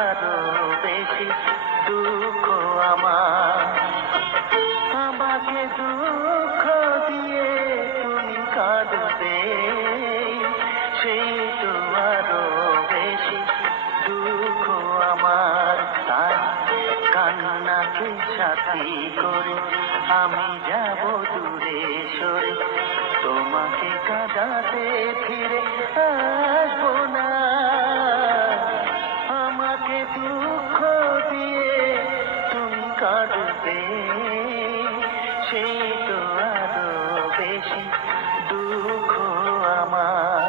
আরো বেশি দুঃখ আমার। আমাকে দুঃখ দিয়ে তুমি কাঁদবে, সেই তো আরো বেশি দুঃখ আমার। তাই কান্নাকে সাথী করে আমি যাব দূরে সরে, তোমাকে কাঁদাতে ফিরে আসবো না। আমাকে দুঃখ দিয়ে তুমি কাঁদবে, সেই তো আরো বেশি দুঃখ আমার।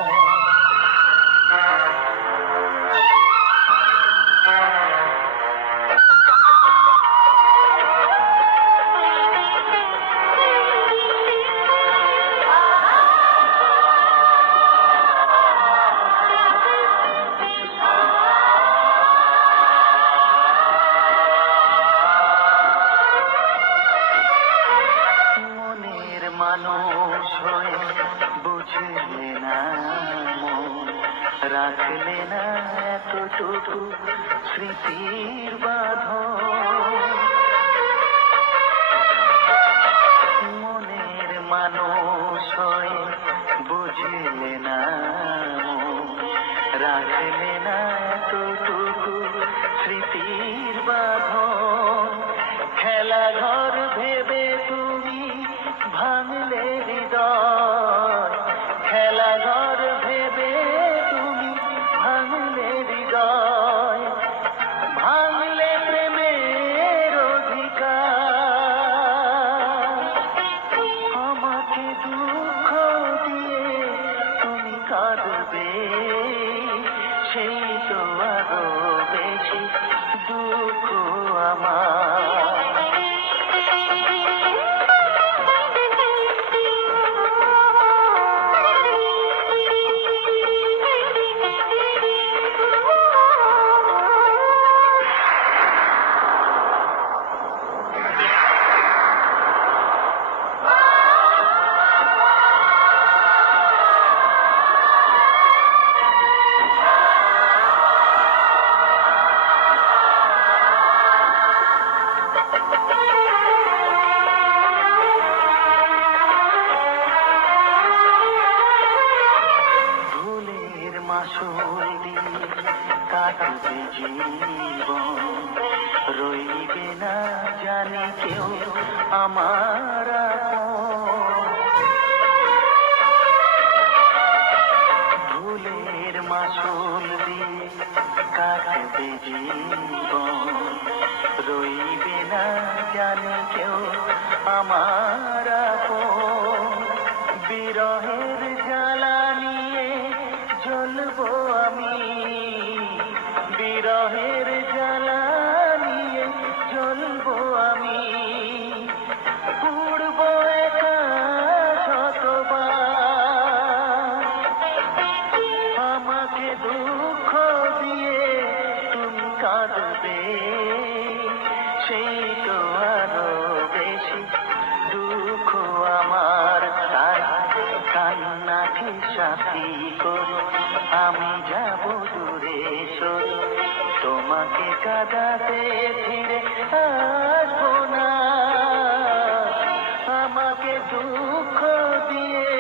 মানুষ হয়ে বুঝলে না, রাখলে না এতটুকু স্মৃতির বাঁধন। মনের মানুষ হয়ে বুঝলে না, রাখলে না এতটুকু স্মৃতির বাঁধন। খেলা ঘর ভেবে তুমি ভাঙলে হৃদয়, খেলা ঘর ভেবে তুমি ভাঙলে হৃদয়, ভাঙলে প্রেমের অধিকার। আমাকে দুঃখ দিয়ে তুমি কাঁদবে, সেই তো আরো বেশি দুঃখ আমার। কাটবে জীবন, রইবে না জানি কেউ আমার ভুলের মাসুল দিয়ে। কাটবে জীবন, রইবে না জানি কেউ আমার বিরহের জ্বালা নিয়ে জ্বলবো আমি, বিরহের জ্বালা নিয়ে জ্বলবো আমি। উড়বো একা শতবার, আমাকে দুঃখ দিয়ে তুমি কাঁদবে, সেই তো আরো বেশি দুঃখ আমার। তাই কান্নাকে সাথী করে আমি যাব দূরে সরে, তোমাকে কাঁদাতে ফিরে আসবো না। আমাকে দুঃখ দিয়ে